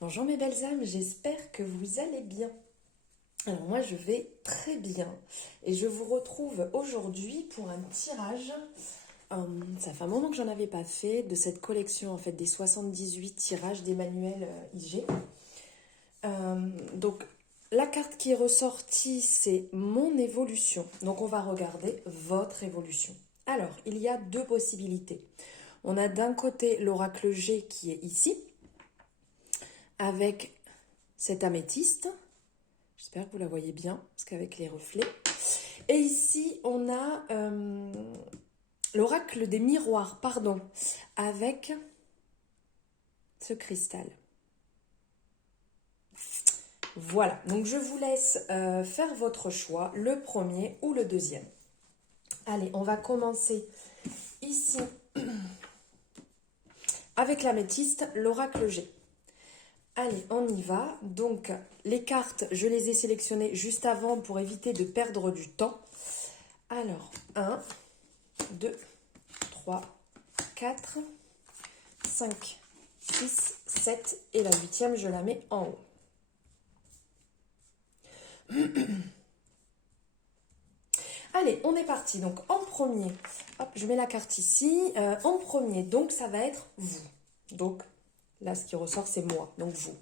Bonjour mes belles âmes, j'espère que vous allez bien. Alors moi je vais très bien et je vous retrouve aujourd'hui pour un tirage. Ça fait un moment que j'en avais pas fait de cette collection en fait des 78 tirages d'Emmanuel IG. Donc la carte qui est ressortie c'est mon évolution. Donc on va regarder votre évolution. Alors il y a deux possibilités. On a d'un côté l'oracle G qui est ici avec cette améthyste. J'espère que vous la voyez bien, parce qu'avec les reflets. Et ici, on a l'oracle des miroirs, pardon, avec ce cristal. Voilà, donc je vous laisse faire votre choix, le premier ou le deuxième. Allez, on va commencer ici avec l'améthyste, l'oracle G. Allez, on y va. Donc, les cartes, je les ai sélectionnées juste avant pour éviter de perdre du temps. Alors, 1, 2, 3, 4, 5, 6, 7 et la huitième, je la mets en haut. Allez, on est parti. Donc, en premier, hop, je mets la carte ici. En premier, donc, ça va être vous. Donc, là, ce qui ressort, c'est moi, donc vous.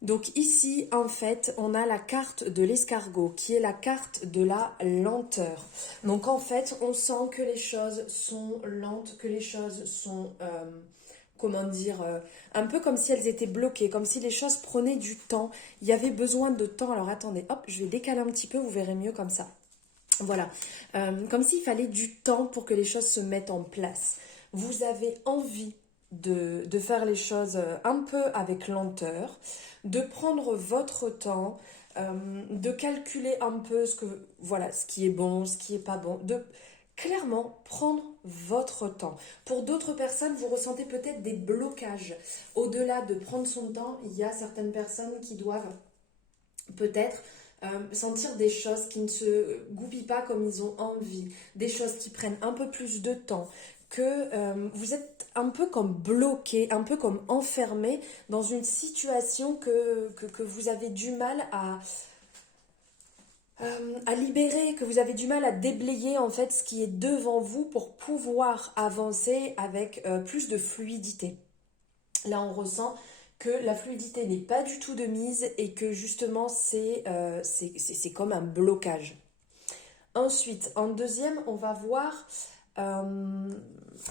Donc ici, en fait, on a la carte de l'escargot, qui est la carte de la lenteur. Donc en fait, on sent que les choses sont lentes, que les choses sont, comment dire, un peu comme si elles étaient bloquées, comme si les choses prenaient du temps. Il y avait besoin de temps. Alors attendez, hop, je vais décaler un petit peu, vous verrez mieux comme ça. Voilà, comme s'il fallait du temps pour que les choses se mettent en place. Vous avez envie de faire les choses un peu avec lenteur, de prendre votre temps, de calculer un peu voilà, ce qui est bon, ce qui est pas bon, de clairement prendre votre temps. Pour d'autres personnes, vous ressentez peut-être des blocages. Au-delà de prendre son temps, il y a certaines personnes qui doivent peut-être sentir des choses qui ne se goupillent pas comme ils ont envie, des choses qui prennent un peu plus de temps, que vous êtes un peu comme bloqué, un peu comme enfermé dans une situation que vous avez du mal à libérer, que vous avez du mal à déblayer en fait ce qui est devant vous pour pouvoir avancer avec plus de fluidité. Là, on ressent que la fluidité n'est pas du tout de mise et que justement, c'est comme un blocage. Ensuite, en deuxième, on va voir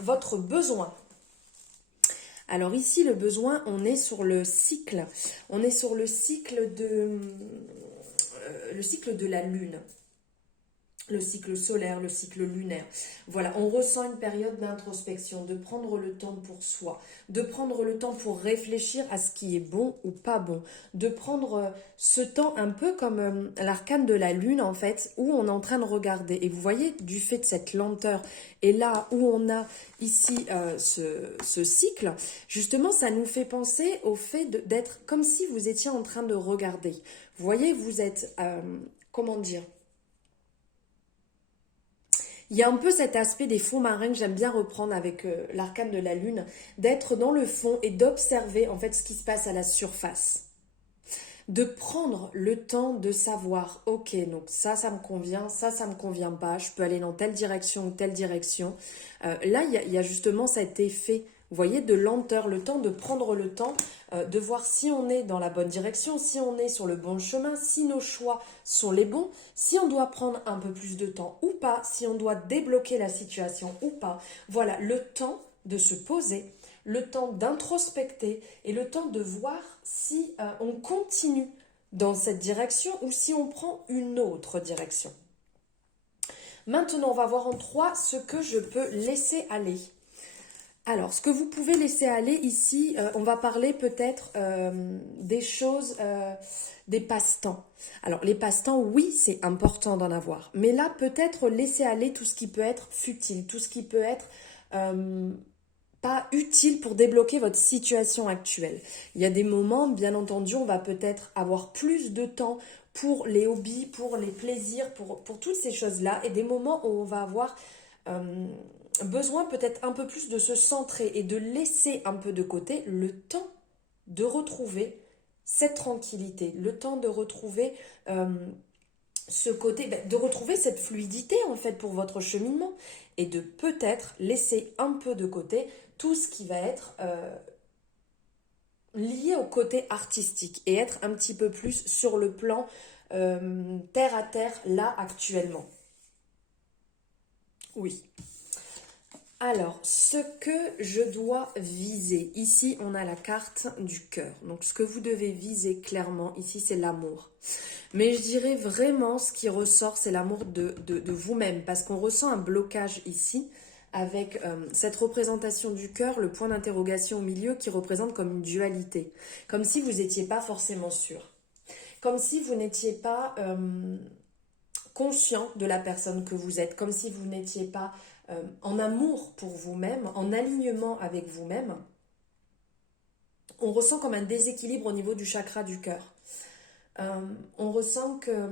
votre besoin. Alors ici, le besoin, on est sur le cycle. On est sur le cycle de la Lune. Le cycle solaire, le cycle lunaire. Voilà, on ressent une période d'introspection, de prendre le temps pour soi, de prendre le temps pour réfléchir à ce qui est bon ou pas bon, de prendre ce temps un peu comme l'arcane de la lune en fait, où on est en train de regarder. Et vous voyez, du fait de cette lenteur, et là où on a ici ce cycle, justement, ça nous fait penser au fait d'être comme si vous étiez en train de regarder. Vous voyez, vous êtes, comment dire, il y a un peu cet aspect des fonds marins que j'aime bien reprendre avec l'arcane de la lune, d'être dans le fond et d'observer en fait ce qui se passe à la surface. De prendre le temps de savoir, ok, donc ça me convient, ça me convient pas, je peux aller dans telle direction ou telle direction. Là, il y a justement cet effet, vous voyez, de lenteur, le temps de prendre le temps de voir si on est dans la bonne direction, si on est sur le bon chemin, si nos choix sont les bons, si on doit prendre un peu plus de temps ou pas, si on doit débloquer la situation ou pas. Voilà, le temps de se poser, le temps d'introspecter et le temps de voir si on continue dans cette direction ou si on prend une autre direction. Maintenant, on va voir en trois ce que je peux laisser aller. Alors, ce que vous pouvez laisser aller ici, on va parler peut-être des choses, des passe-temps. Alors, les passe-temps, oui, c'est important d'en avoir. Mais là, peut-être laisser aller tout ce qui peut être futile, tout ce qui peut être pas utile pour débloquer votre situation actuelle. Il y a des moments, bien entendu, on va peut-être avoir plus de temps pour les hobbies, pour les plaisirs, pour toutes ces choses-là, et des moments où on va avoir besoin peut-être un peu plus de se centrer et de laisser un peu de côté le temps de retrouver cette tranquillité, le temps de retrouver ce côté, de retrouver cette fluidité en fait pour votre cheminement et de peut-être laisser un peu de côté tout ce qui va être lié au côté artistique et être un petit peu plus sur le plan terre à terre là actuellement. Oui. Alors, ce que je dois viser, ici on a la carte du cœur. Donc ce que vous devez viser clairement, ici c'est l'amour. Mais je dirais vraiment ce qui ressort, c'est l'amour de vous-même. Parce qu'on ressent un blocage ici avec cette représentation du cœur, le point d'interrogation au milieu qui représente comme une dualité. Comme si vous n'étiez pas forcément sûr. Comme si vous n'étiez pas conscient de la personne que vous êtes. Comme si vous n'étiez pas en amour pour vous-même, en alignement avec vous-même. On ressent comme un déséquilibre au niveau du chakra du cœur. On ressent que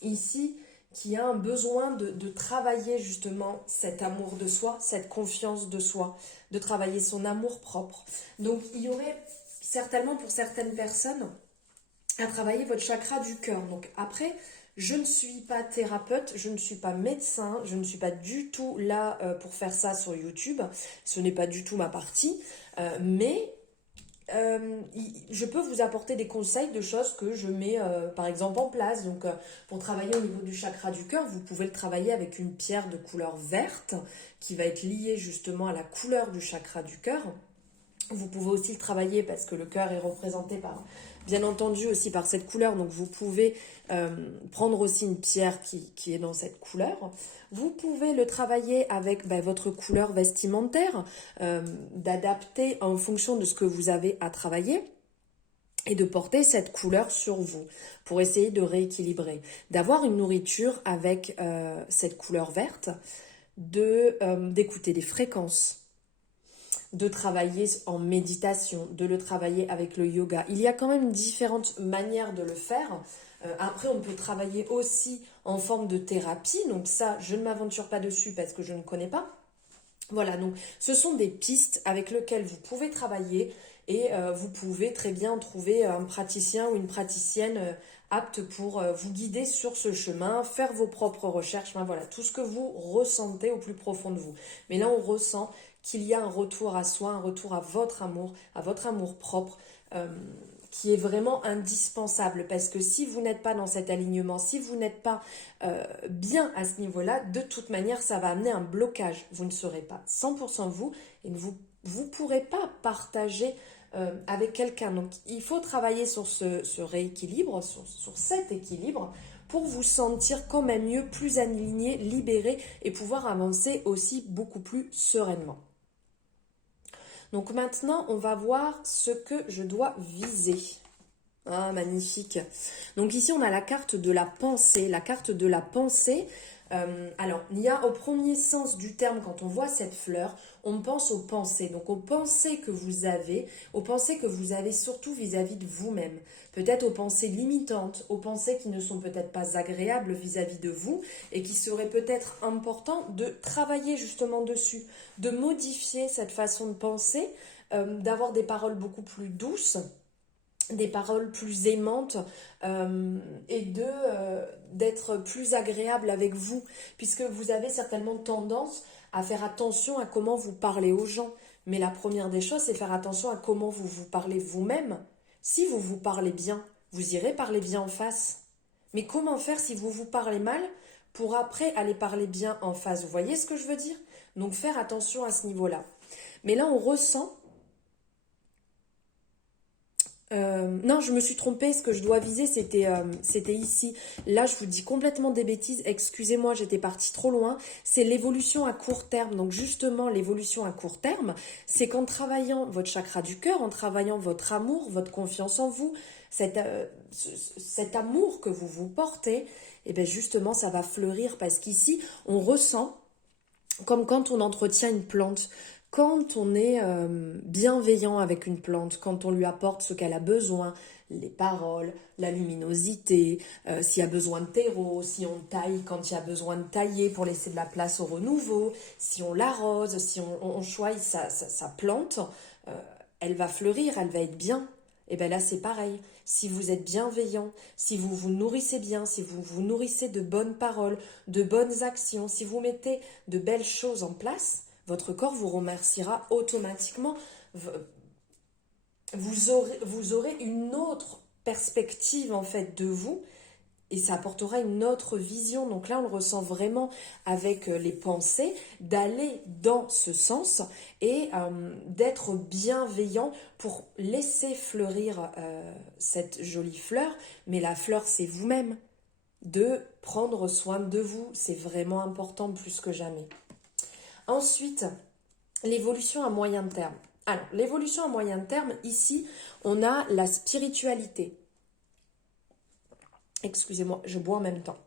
ici, qu'il y a un besoin de travailler justement cet amour de soi, cette confiance de soi, de travailler son amour propre. Donc il y aurait certainement pour certaines personnes à travailler votre chakra du cœur. Donc après, je ne suis pas thérapeute, je ne suis pas médecin, je ne suis pas du tout là pour faire ça sur YouTube. Ce n'est pas du tout ma partie, mais je peux vous apporter des conseils de choses que je mets par exemple en place. Donc pour travailler au niveau du chakra du cœur, vous pouvez le travailler avec une pierre de couleur verte qui va être liée justement à la couleur du chakra du cœur. Vous pouvez aussi le travailler parce que le cœur est représenté par, bien entendu aussi par cette couleur, donc vous pouvez prendre aussi une pierre qui est dans cette couleur. Vous pouvez le travailler avec votre couleur vestimentaire, d'adapter en fonction de ce que vous avez à travailler et de porter cette couleur sur vous pour essayer de rééquilibrer, d'avoir une nourriture avec cette couleur verte, d'écouter des fréquences, de travailler en méditation, de le travailler avec le yoga. Il y a quand même différentes manières de le faire. Après, on peut travailler aussi en forme de thérapie. Donc ça, je ne m'aventure pas dessus parce que je ne connais pas. Voilà, donc ce sont des pistes avec lesquelles vous pouvez travailler et vous pouvez très bien trouver un praticien ou une praticienne apte pour vous guider sur ce chemin, faire vos propres recherches, voilà, tout ce que vous ressentez au plus profond de vous. Mais là, on ressent qu'il y a un retour à soi, un retour à votre amour propre, qui est vraiment indispensable. Parce que si vous n'êtes pas dans cet alignement, si vous n'êtes pas bien à ce niveau-là, de toute manière, ça va amener un blocage. Vous ne serez pas 100% vous et vous ne pourrez pas partager avec quelqu'un. Donc, il faut travailler sur ce rééquilibre, sur cet équilibre, pour vous sentir quand même mieux, plus aligné, libéré et pouvoir avancer aussi beaucoup plus sereinement. Donc maintenant, on va voir ce que je dois viser. Ah, magnifique. Donc ici, on a la carte de la pensée. La carte de la pensée, alors, il y a au premier sens du terme, quand on voit cette fleur, on pense aux pensées. Donc aux pensées que vous avez surtout vis-à-vis de vous-même. Peut-être aux pensées limitantes, aux pensées qui ne sont peut-être pas agréables vis-à-vis de vous et qui seraient peut-être important de travailler justement dessus, de modifier cette façon de penser, d'avoir des paroles beaucoup plus douces, des paroles plus aimantes et d'être plus agréable avec vous, puisque vous avez certainement tendance à faire attention à comment vous parlez aux gens. Mais la première des choses, c'est faire attention à comment vous vous parlez vous-même. Si vous vous parlez bien, vous irez parler bien en face. Mais comment faire si vous vous parlez mal pour après aller parler bien en face? Vous voyez ce que je veux dire? Donc faire attention à ce niveau-là. Mais là, on ressent... non, je me suis trompée, ce que je dois viser, c'était ici. Là, je vous dis complètement des bêtises, excusez-moi, j'étais partie trop loin. C'est l'évolution à court terme. Donc justement, l'évolution à court terme, c'est qu'en travaillant votre chakra du cœur, en travaillant votre amour, votre confiance en vous, cet amour que vous vous portez, et bien justement, ça va fleurir parce qu'ici, on ressent comme quand on entretient une plante. Quand on est bienveillant avec une plante, quand on lui apporte ce qu'elle a besoin, les paroles, la luminosité, s'il y a besoin de terreau, si on taille quand il y a besoin de tailler pour laisser de la place au renouveau, si on l'arrose, si on choisit sa plante, elle va fleurir, elle va être bien. Et bien là, c'est pareil. Si vous êtes bienveillant, si vous vous nourrissez bien, si vous vous nourrissez de bonnes paroles, de bonnes actions, si vous mettez de belles choses en place, votre corps vous remerciera automatiquement. Vous aurez une autre perspective en fait de vous et ça apportera une autre vision. Donc là, on le ressent vraiment avec les pensées, d'aller dans ce sens et d'être bienveillant pour laisser fleurir cette jolie fleur. Mais la fleur, c'est vous-même. De prendre soin de vous, c'est vraiment important plus que jamais. Ensuite, l'évolution à moyen terme. Alors, l'évolution à moyen terme, ici, on a la spiritualité. Excusez-moi, je bois en même temps.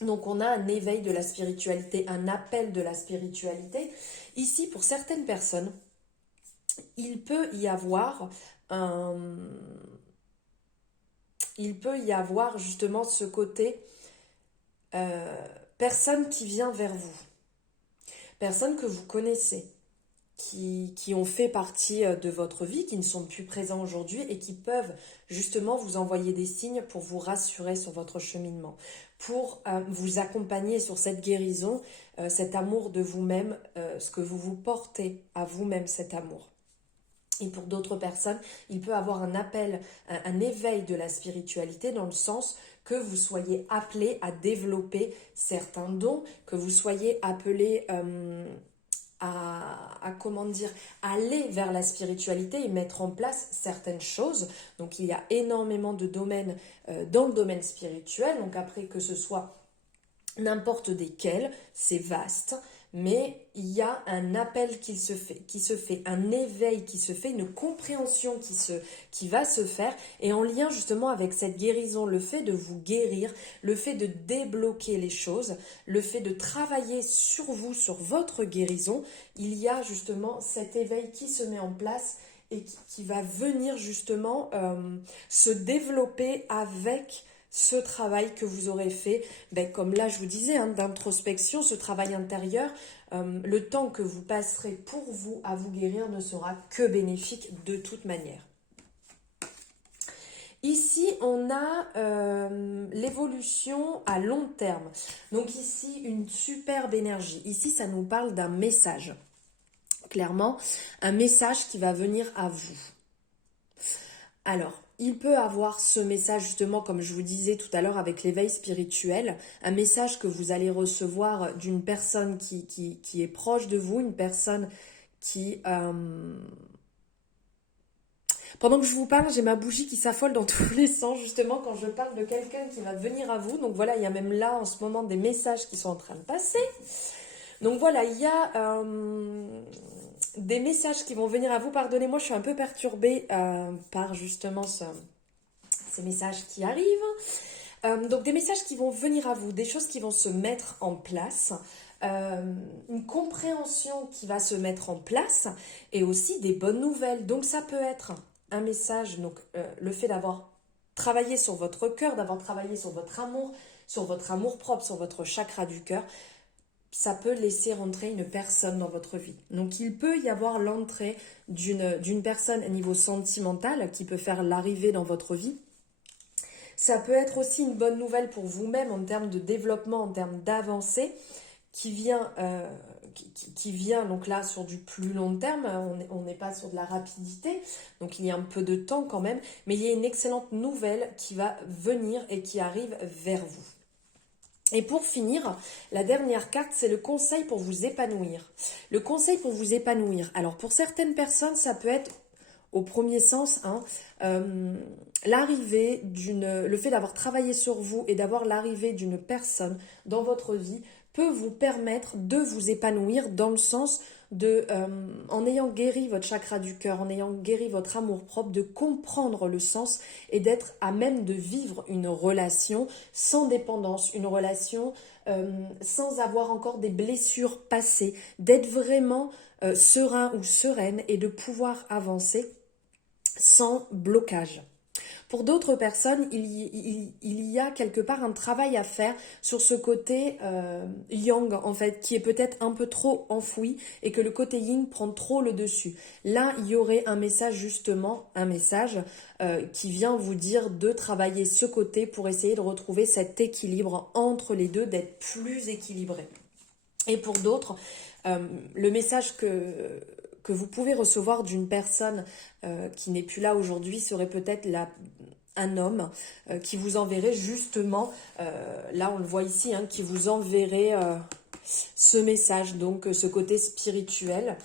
Donc, on a un éveil de la spiritualité, un appel de la spiritualité. Ici, pour certaines personnes, il peut y avoir justement ce côté personne qui vient vers vous, personne que vous connaissez, qui ont fait partie de votre vie, qui ne sont plus présents aujourd'hui et qui peuvent justement vous envoyer des signes pour vous rassurer sur votre cheminement, pour vous accompagner sur cette guérison, cet amour de vous-même, ce que vous vous portez à vous-même, cet amour. Et pour d'autres personnes, il peut avoir un appel, un éveil de la spiritualité dans le sens que vous soyez appelé à développer certains dons, que vous soyez appelé aller vers la spiritualité et mettre en place certaines choses. Donc il y a énormément de domaines dans le domaine spirituel. Donc après que ce soit n'importe desquels, c'est vaste. Mais il y a un appel qui se fait, un éveil qui se fait, une compréhension qui va se faire. Et en lien justement avec cette guérison, le fait de vous guérir, le fait de débloquer les choses, le fait de travailler sur vous, sur votre guérison, il y a justement cet éveil qui se met en place et qui va venir justement se développer avec ce travail que vous aurez fait, comme là je vous disais, d'introspection, ce travail intérieur, le temps que vous passerez pour vous à vous guérir ne sera que bénéfique de toute manière. Ici, on a l'évolution à long terme. Donc ici, une superbe énergie. Ici, ça nous parle d'un message. Clairement, un message qui va venir à vous. Alors, il peut avoir ce message justement, comme je vous disais tout à l'heure avec l'éveil spirituel, un message que vous allez recevoir d'une personne qui est proche de vous, une personne qui... Pendant que je vous parle, j'ai ma bougie qui s'affole dans tous les sens, justement, quand je parle de quelqu'un qui va venir à vous. Donc voilà, il y a même là, en ce moment, des messages qui sont en train de passer. Donc voilà, il y a des messages qui vont venir à vous. Pardonnez-moi, je suis un peu perturbée par justement ces messages qui arrivent. Donc des messages qui vont venir à vous, des choses qui vont se mettre en place, une compréhension qui va se mettre en place et aussi des bonnes nouvelles. Donc ça peut être un message, donc le fait d'avoir travaillé sur votre cœur, d'avoir travaillé sur votre amour propre, sur votre chakra du cœur, ça peut laisser rentrer une personne dans votre vie. Donc il peut y avoir l'entrée d'une personne à niveau sentimental qui peut faire l'arrivée dans votre vie. Ça peut être aussi une bonne nouvelle pour vous-même en termes de développement, en termes d'avancée, qui vient donc là sur du plus long terme. On n'est pas sur de la rapidité, donc il y a un peu de temps quand même, mais il y a une excellente nouvelle qui va venir et qui arrive vers vous. Et pour finir, la dernière carte, c'est le conseil pour vous épanouir. Le conseil pour vous épanouir. Alors pour certaines personnes, ça peut être au premier sens, le fait d'avoir travaillé sur vous et d'avoir l'arrivée d'une personne dans votre vie peut vous permettre de vous épanouir dans le sens de, en ayant guéri votre chakra du cœur, en ayant guéri votre amour-propre, de comprendre le sens et d'être à même de vivre une relation sans dépendance, une relation sans avoir encore des blessures passées, d'être vraiment serein ou sereine et de pouvoir avancer sans blocage. Pour d'autres personnes, il y a quelque part un travail à faire sur ce côté yang, en fait, qui est peut-être un peu trop enfoui et que le côté yin prend trop le dessus. Là, il y aurait un message, justement, un message qui vient vous dire de travailler ce côté pour essayer de retrouver cet équilibre entre les deux, d'être plus équilibré. Et pour d'autres, le message que vous pouvez recevoir d'une personne qui n'est plus là aujourd'hui serait peut-être un homme qui vous enverrait justement, là on le voit ici, hein, qui vous enverrait ce message, donc ce côté spirituel,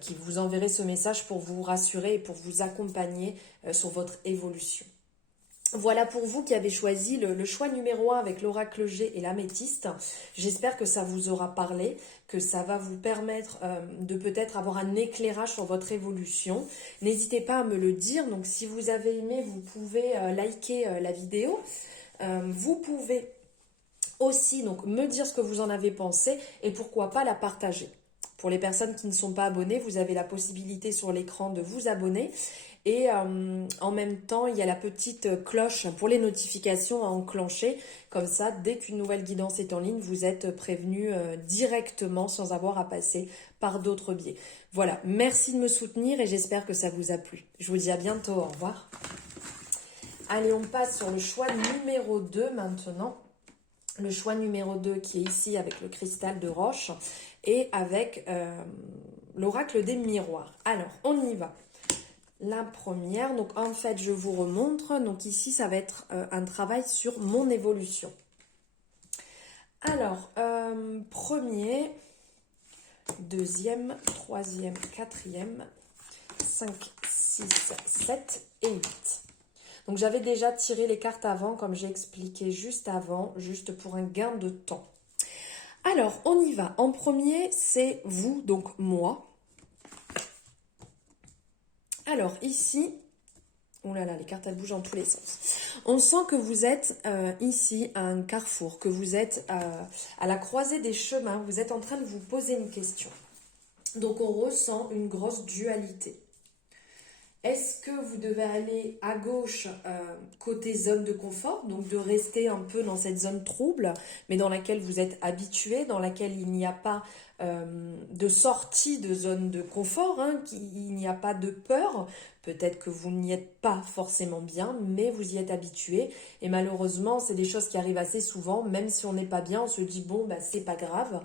qui vous enverrait ce message pour vous rassurer et pour vous accompagner sur votre évolution. Voilà pour vous qui avez choisi le choix numéro 1 avec l'oracle G et l'améthyste. J'espère que ça vous aura parlé, que ça va vous permettre de peut-être avoir un éclairage sur votre évolution. N'hésitez pas à me le dire. Donc si vous avez aimé, vous pouvez liker la vidéo. Vous pouvez aussi donc me dire ce que vous en avez pensé et pourquoi pas la partager. Pour les personnes qui ne sont pas abonnées, vous avez la possibilité sur l'écran de vous abonner. Et en même temps, il y a la petite cloche pour les notifications à enclencher. Comme ça, dès qu'une nouvelle guidance est en ligne, vous êtes prévenu directement sans avoir à passer par d'autres biais. Voilà, merci de me soutenir et j'espère que ça vous a plu. Je vous dis à bientôt, au revoir. Allez, on passe sur le choix numéro 2 maintenant. Le choix numéro 2 qui est ici avec le cristal de roche et avec l'oracle des miroirs. Alors, on y va. La première, donc en fait, je vous remontre. Donc ici, ça va être un travail sur mon évolution. Alors, premier, deuxième, troisième, quatrième, 5, 6, 7 et 8. Donc j'avais déjà tiré les cartes avant, comme j'ai expliqué juste avant, juste pour un gain de temps. Alors, on y va. En premier, c'est vous, donc moi. Alors, ici, oh là là, les cartes, elles bougent dans tous les sens. On sent que vous êtes ici à un carrefour, que vous êtes à la croisée des chemins, vous êtes en train de vous poser une question. Donc, on ressent une grosse dualité. Est-ce que vous devez aller à gauche côté zone de confort, donc de rester un peu dans cette zone trouble, mais dans laquelle vous êtes habitué, dans laquelle il n'y a pas de sortie de zone de confort, hein, il n'y a pas de peur. Peut-être que vous n'y êtes pas forcément bien, mais vous y êtes habitué. Et malheureusement, c'est des choses qui arrivent assez souvent. Même si on n'est pas bien, on se dit, bon, bah, c'est pas grave.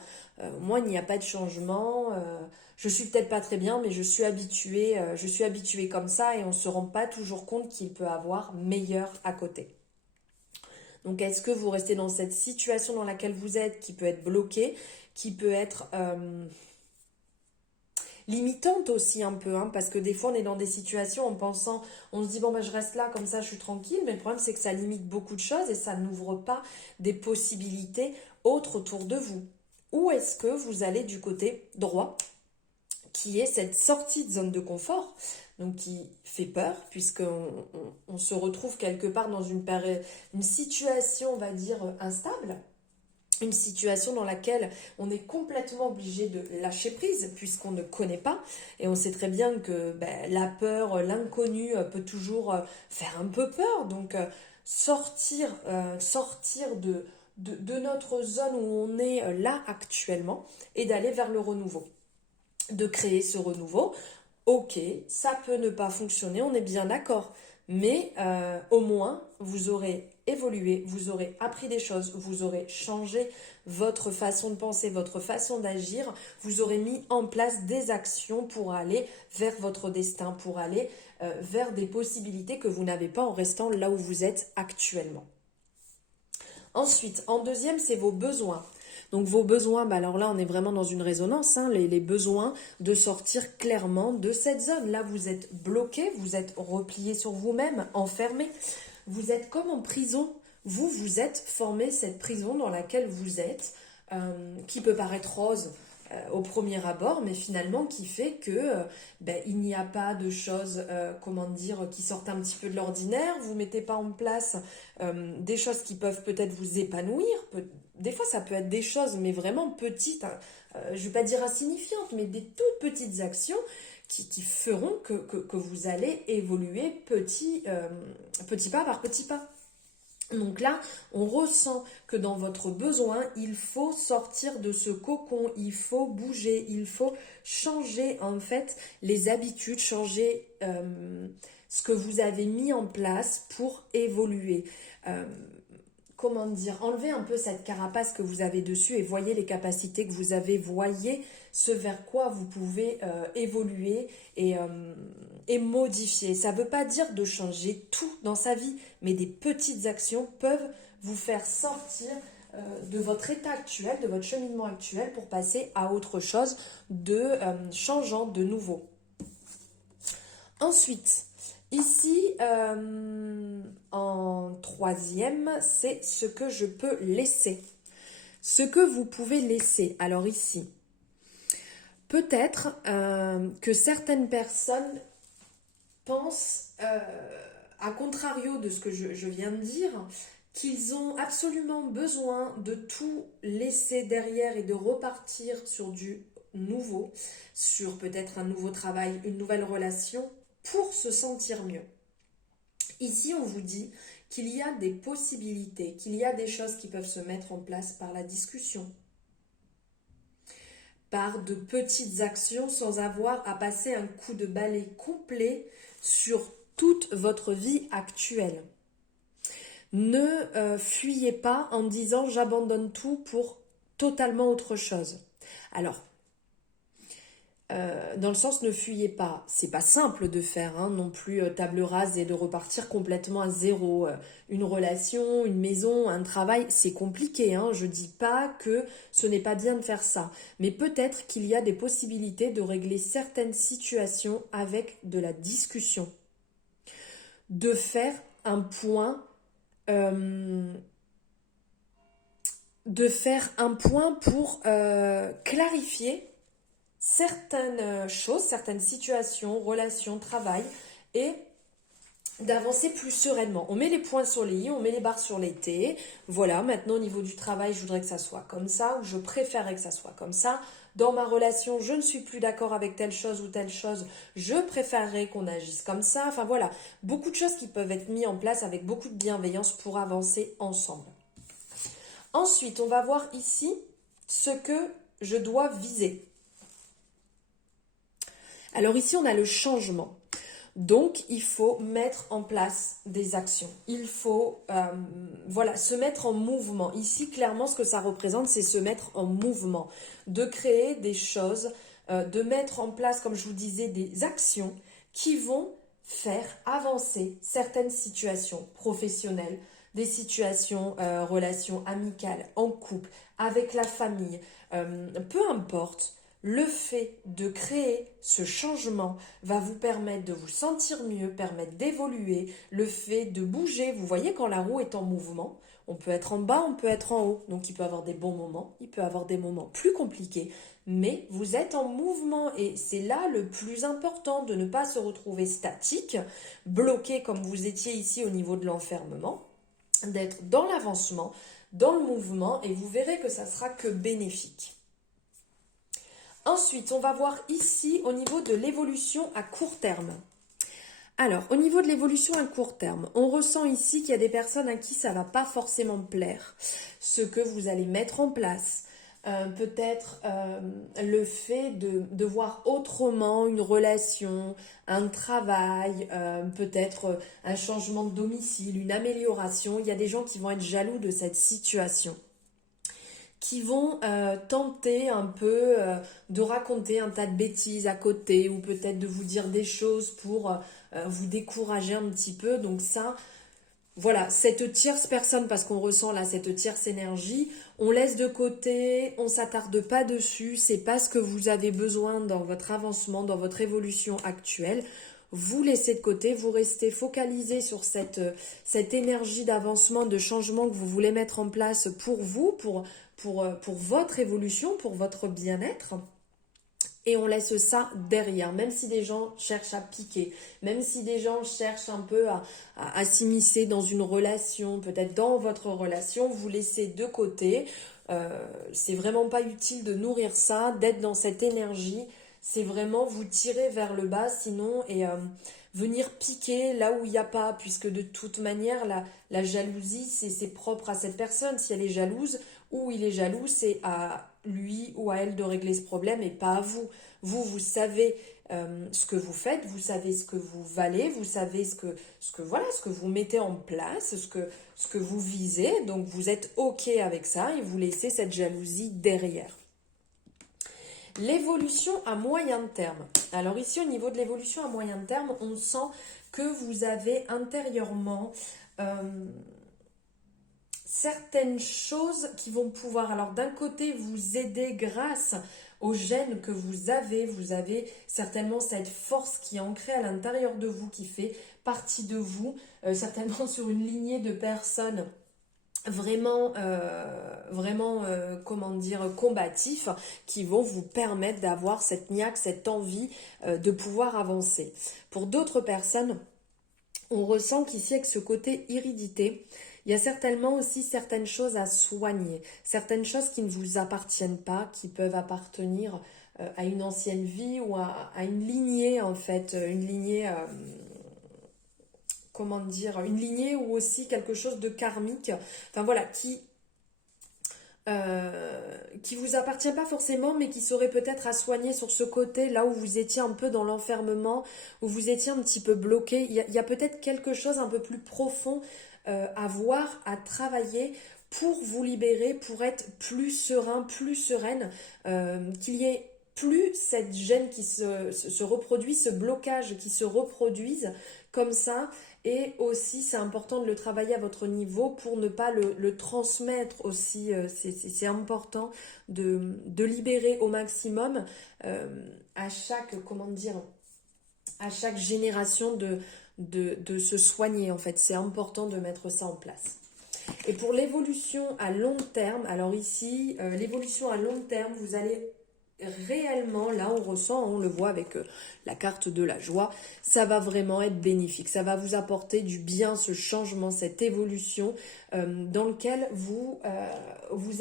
Moi, il n'y a pas de changement. Je suis peut-être pas très bien, mais je suis habituée comme ça et on ne se rend pas toujours compte qu'il peut avoir meilleur à côté. Donc, est-ce que vous restez dans cette situation dans laquelle vous êtes, qui peut être bloquée, qui peut être limitante aussi un peu, hein, parce que des fois on est dans des situations en pensant, on se dit bon ben je reste là comme ça je suis tranquille, mais le problème c'est que ça limite beaucoup de choses et ça n'ouvre pas des possibilités autres autour de vous. Ou est-ce que vous allez du côté droit, qui est cette sortie de zone de confort, donc qui fait peur, puisqu'on se retrouve quelque part dans une situation, on va dire, instable, une situation dans laquelle on est complètement obligé de lâcher prise, puisqu'on ne connaît pas, et on sait très bien que la peur, l'inconnu peut toujours faire un peu peur, donc sortir de notre zone où on est là actuellement, et d'aller vers le renouveau. De créer ce renouveau, ok, ça peut ne pas fonctionner, on est bien d'accord, mais au moins vous aurez évolué, vous aurez appris des choses, vous aurez changé votre façon de penser, votre façon d'agir, vous aurez mis en place des actions pour aller vers votre destin, pour aller vers des possibilités que vous n'avez pas en restant là où vous êtes actuellement. Ensuite, en deuxième, c'est vos besoins. Donc vos besoins, alors là on est vraiment dans une résonance, hein, les besoins de sortir clairement de cette zone. Là vous êtes bloqué, vous êtes replié sur vous-même, enfermé. Vous êtes comme en prison. Vous êtes formé cette prison dans laquelle vous êtes, qui peut paraître rose au premier abord, mais finalement qui fait que il n'y a pas de choses, qui sortent un petit peu de l'ordinaire. Vous mettez pas en place des choses qui peuvent peut-être vous épanouir. Des fois, ça peut être des choses, mais vraiment petites, hein, je ne vais pas dire insignifiantes, mais des toutes petites actions qui feront que vous allez évoluer petit pas par petit pas. Donc là, on ressent que dans votre besoin, il faut sortir de ce cocon, il faut bouger, il faut changer en fait les habitudes, changer ce que vous avez mis en place pour évoluer. Comment dire, enlevez un peu cette carapace que vous avez dessus et voyez les capacités que vous avez, voyez ce vers quoi vous pouvez évoluer et modifier. Ça ne veut pas dire de changer tout dans sa vie, mais des petites actions peuvent vous faire sortir de votre état actuel, de votre cheminement actuel pour passer à autre chose de changeant, de nouveau. Ensuite, ici, en troisième, c'est ce que je peux laisser. Ce que vous pouvez laisser. Alors ici, peut-être que certaines personnes pensent, à contrario de ce que je viens de dire, qu'ils ont absolument besoin de tout laisser derrière et de repartir sur du nouveau, sur peut-être un nouveau travail, une nouvelle relation, pour se sentir mieux. Ici, on vous dit qu'il y a des possibilités, qu'il y a des choses qui peuvent se mettre en place par la discussion, par de petites actions sans avoir à passer un coup de balai complet sur toute votre vie actuelle. Ne fuyez pas en disant j'abandonne tout pour totalement autre chose. Alors, dans le sens ne fuyez pas, c'est pas simple de faire non plus table rase et de repartir complètement à zéro. Une relation, une maison, un travail, c'est compliqué. Je dis pas que ce n'est pas bien de faire ça, mais peut-être qu'il y a des possibilités de régler certaines situations avec de la discussion, de faire un point. Pour clarifier certaines choses, certaines situations, relations, travail, et d'avancer plus sereinement. On met les points sur les i, on met les barres sur les t. Voilà, maintenant au niveau du travail, je voudrais que ça soit comme ça, ou je préférerais que ça soit comme ça. Dans ma relation, je ne suis plus d'accord avec telle chose ou telle chose, je préférerais qu'on agisse comme ça. Enfin voilà, beaucoup de choses qui peuvent être mises en place avec beaucoup de bienveillance pour avancer ensemble. Ensuite, on va voir ici ce que je dois viser. Alors ici, on a le changement. Donc, il faut mettre en place des actions. Il faut se mettre en mouvement. Ici, clairement, ce que ça représente, c'est se mettre en mouvement, de créer des choses, de mettre en place, comme je vous disais, des actions qui vont faire avancer certaines situations professionnelles, des situations, relations amicales, en couple, avec la famille, peu importe. Le fait de créer ce changement va vous permettre de vous sentir mieux, permettre d'évoluer. Le fait de bouger, vous voyez quand la roue est en mouvement, on peut être en bas, on peut être en haut. Donc il peut y avoir des bons moments, il peut y avoir des moments plus compliqués. Mais vous êtes en mouvement et c'est là le plus important de ne pas se retrouver statique, bloqué comme vous étiez ici au niveau de l'enfermement, d'être dans l'avancement, dans le mouvement et vous verrez que ça sera que bénéfique. Ensuite, on va voir ici au niveau de l'évolution à court terme. Alors, au niveau de l'évolution à court terme, on ressent ici qu'il y a des personnes à qui ça ne va pas forcément plaire. Ce que vous allez mettre en place, peut-être le fait de voir autrement une relation, un travail, peut-être un changement de domicile, une amélioration. Il y a des gens qui vont être jaloux de cette situation, qui vont tenter un peu de raconter un tas de bêtises à côté ou peut-être de vous dire des choses pour vous décourager un petit peu. Donc ça, voilà, cette tierce personne, parce qu'on ressent là cette tierce énergie, on laisse de côté, on ne s'attarde pas dessus, c'est pas ce que vous avez besoin dans votre avancement, dans votre évolution actuelle. Vous laissez de côté, vous restez focalisé sur cette énergie d'avancement, de changement que vous voulez mettre en place pour vous, pour votre évolution, pour votre bien-être. Et on laisse ça derrière, même si des gens cherchent à piquer, même si des gens cherchent un peu à s'immiscer dans une relation, peut-être dans votre relation, vous laissez de côté. C'est vraiment pas utile de nourrir ça, d'être dans cette énergie. C'est vraiment vous tirer vers le bas, sinon, et venir piquer là où il n'y a pas, puisque de toute manière, la jalousie, c'est propre à cette personne. Si elle est jalouse ou il est jaloux, c'est à lui ou à elle de régler ce problème et pas à vous. Vous savez ce que vous faites, vous savez ce que vous valez, vous savez voilà, ce que vous mettez en place, ce que vous visez, donc vous êtes OK avec ça et vous laissez cette jalousie derrière. L'évolution à moyen terme. Alors ici, au niveau de l'évolution à moyen terme, on sent que vous avez intérieurement certaines choses qui vont pouvoir, alors d'un côté, vous aider grâce aux gènes que vous avez certainement cette force qui est ancrée à l'intérieur de vous, qui fait partie de vous, certainement sur une lignée de personnes vraiment, comment dire, combatifs, qui vont vous permettre d'avoir cette niaque, cette envie de pouvoir avancer. Pour d'autres personnes, on ressent qu'ici, avec ce côté iridité, il y a certainement aussi certaines choses à soigner, certaines choses qui ne vous appartiennent pas, qui peuvent appartenir à une ancienne vie ou à une lignée, en fait, une lignée... comment dire, une lignée ou aussi quelque chose de karmique, enfin voilà, qui vous appartient pas forcément, mais qui serait peut-être à soigner sur ce côté, là où vous étiez un peu dans l'enfermement, où vous étiez un petit peu bloqué. Il y a peut-être quelque chose un peu plus profond à voir, à travailler pour vous libérer, pour être plus serein, plus sereine, qu'il y ait plus cette gêne qui se reproduit, ce blocage qui se reproduise comme ça. Et aussi, c'est important de le travailler à votre niveau pour ne pas le transmettre aussi. C'est important de libérer au maximum à chaque, comment dire, à chaque génération de se soigner en fait. C'est important de mettre ça en place. Et pour l'évolution à long terme, alors ici, l'évolution à long terme, vous allez réellement, là on ressent, on le voit avec la carte de la joie, ça va vraiment être bénéfique, ça va vous apporter du bien, ce changement, cette évolution dans lequel vous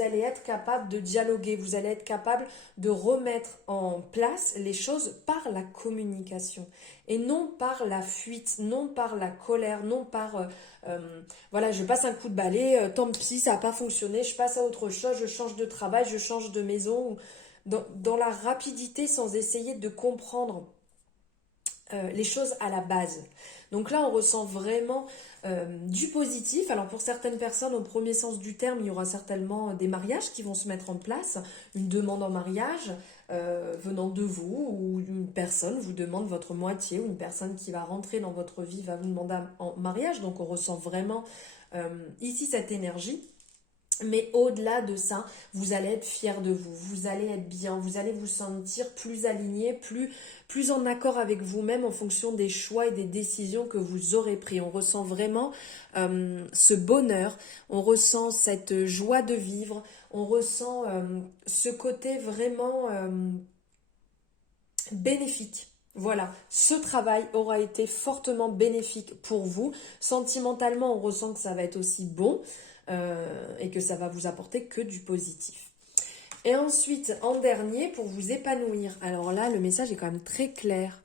allez être capable de dialoguer, vous allez être capable de remettre en place les choses par la communication et non par la fuite, non par la colère, non par voilà, je passe un coup de balai, tant pis, ça n'a pas fonctionné, je passe à autre chose, je change de travail, je change de maison, dans la rapidité sans essayer de comprendre les choses à la base. Donc là, on ressent vraiment du positif. Alors pour certaines personnes, au premier sens du terme, il y aura certainement des mariages qui vont se mettre en place, une demande en mariage venant de vous, ou une personne vous demande votre moitié, ou une personne qui va rentrer dans votre vie va vous demander en mariage. Donc on ressent vraiment ici cette énergie. Mais au-delà de ça, vous allez être fier de vous, vous allez être bien, vous allez vous sentir plus aligné, plus en accord avec vous-même en fonction des choix et des décisions que vous aurez pris. On ressent vraiment ce bonheur, on ressent cette joie de vivre, on ressent ce côté vraiment bénéfique. Voilà, ce travail aura été fortement bénéfique pour vous. Sentimentalement, on ressent que ça va être aussi bon. Et que ça va vous apporter que du positif. Et ensuite, en dernier, pour vous épanouir. Alors là, le message est quand même très clair.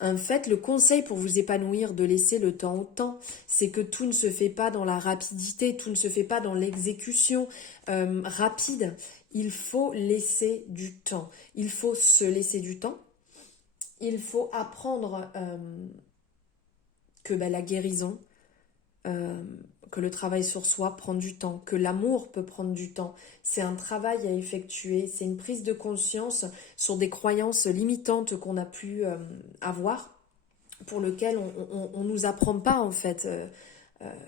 En fait, le conseil pour vous épanouir, de laisser le temps au temps, c'est que tout ne se fait pas dans la rapidité, tout ne se fait pas dans l'exécution rapide. Il faut laisser du temps. Il faut se laisser du temps. Il faut apprendre que la guérison, que le travail sur soi prend du temps, que l'amour peut prendre du temps. C'est un travail à effectuer, c'est une prise de conscience sur des croyances limitantes qu'on a pu avoir, pour lequel on nous apprend pas en fait.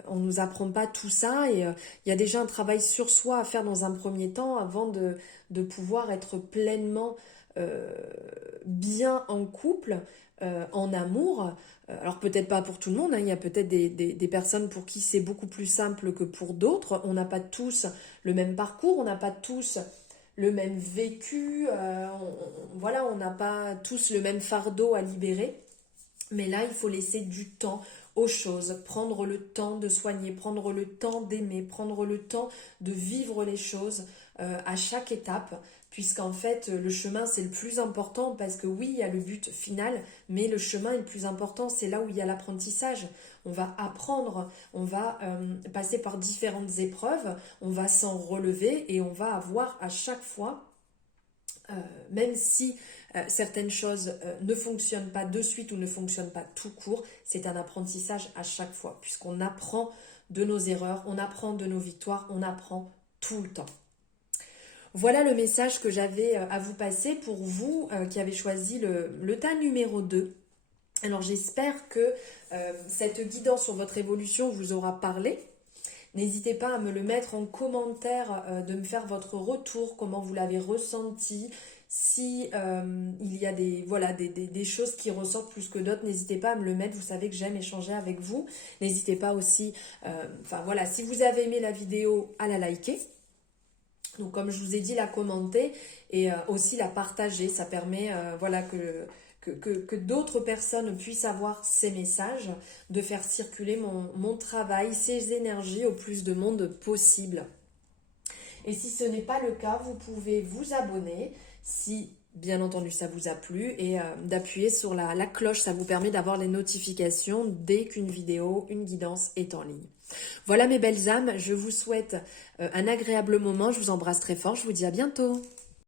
On nous apprend pas tout ça et il y a déjà un travail sur soi à faire dans un premier temps avant de pouvoir être pleinement bien en couple, en amour. Alors peut-être pas pour tout le monde, hein, il y a peut-être des personnes pour qui c'est beaucoup plus simple que pour d'autres. On n'a pas tous le même parcours, on n'a pas tous le même vécu, voilà, on n'a pas tous le même fardeau à libérer. Mais là, il faut laisser du temps aux choses, prendre le temps de soigner, prendre le temps d'aimer, prendre le temps de vivre les choses à chaque étape, puisqu'en fait le chemin c'est le plus important, parce que oui, il y a le but final, mais le chemin est le plus important, c'est là où il y a l'apprentissage. On va apprendre, on va passer par différentes épreuves, on va s'en relever et on va avoir à chaque fois, même si certaines choses ne fonctionnent pas de suite ou ne fonctionnent pas tout court, c'est un apprentissage à chaque fois, puisqu'on apprend de nos erreurs, on apprend de nos victoires, on apprend tout le temps. Voilà le message que j'avais à vous passer pour vous qui avez choisi le tas numéro 2. Alors j'espère que cette guidance sur votre évolution vous aura parlé. N'hésitez pas à me le mettre en commentaire, de me faire votre retour, comment vous l'avez ressenti. Si il y a des choses qui ressortent plus que d'autres, n'hésitez pas à me le mettre. Vous savez que j'aime échanger avec vous. N'hésitez pas aussi, si vous avez aimé la vidéo, à la liker. Donc comme je vous ai dit, la commenter et aussi la partager. Ça permet que d'autres personnes puissent avoir ces messages, de faire circuler mon travail, ces énergies au plus de monde possible. Et si ce n'est pas le cas, vous pouvez vous abonner si bien entendu ça vous a plu et d'appuyer sur la cloche. Ça vous permet d'avoir les notifications dès qu'une vidéo, une guidance est en ligne. Voilà mes belles âmes, je vous souhaite un agréable moment, je vous embrasse très fort, je vous dis à bientôt.